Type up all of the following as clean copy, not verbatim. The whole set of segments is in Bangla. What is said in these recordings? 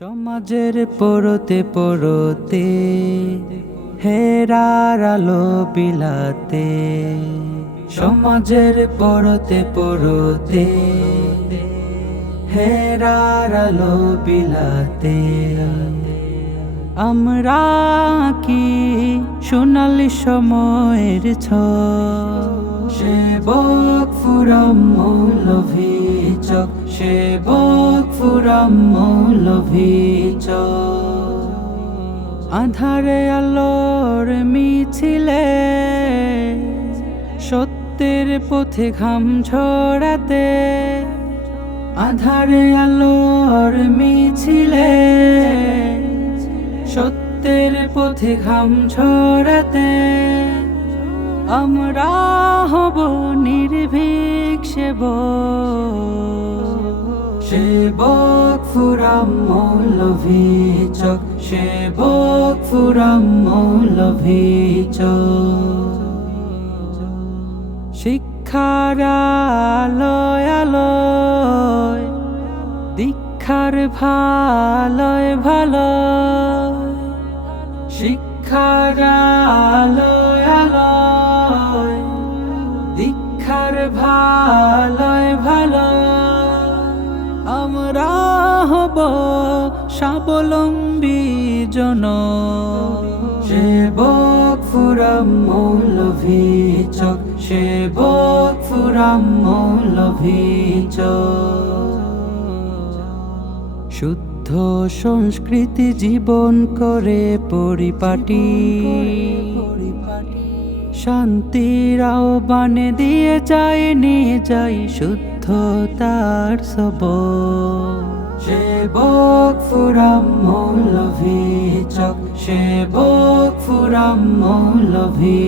সমাজের পরতে পরতে হেরার আলো বিলাতে, সমাজের পরতে পরতে হেরার আলো বিলাতে, আমরা কি সোনালি সময়ের সেবক ফুরাম মৌলভী চক, সেবক ফুরাম মৌলভী চক। আধারে আলোর মিছিলে সত্যের পথে ঘাম ঝরাতে, আধারে আলোর মিছিলে সত্যের পথে ঘাম ঝরাতে, আমরা হব নির্ভীক সেবক ফুরাম মৌলভী চক, সেবক ফুরাম মৌলভী চক। শিক্ষার আলোয় আলোয় দীক্ষার ভালোয় ভালোয়, শিক্ষার আলোয় আলোয় দীক্ষার ভালোয় ভালোয়, আমরা হব স্বাবলম্বী জন সেবক ফুরাম মৌলভী চক, সেবক ফুরাম মৌলভী চক। শুদ্ধ সংস্কৃতি জীবন করে পরিপাটি, শান্তির আহ্বানে দিয়ে যায় নিয়ে যাই শুদ্ধতার সবক, সেবক ফুরাম মৌলভী চক, সেবক ফুরাম মৌলভী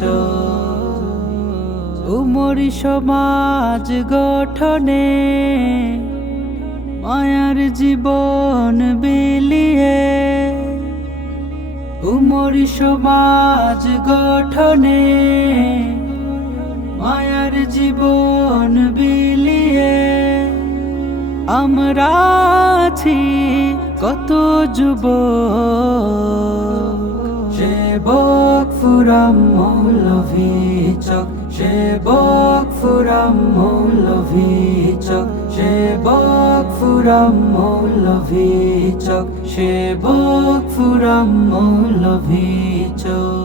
চক। উমরি সমাজ গঠনে মায়ার জীবন বিলিয়ে, উমরি সমাজ গঠনে মায়ার জীবন বিলিয়ে, আমরা আছি কত যুবক সেবক ফুরাম মৌলভী চক, সেবক ফুরাম মৌলভী চক, সেবক ফুরাম মৌলভী চক, সেবক ফুরাম মৌলভী চক।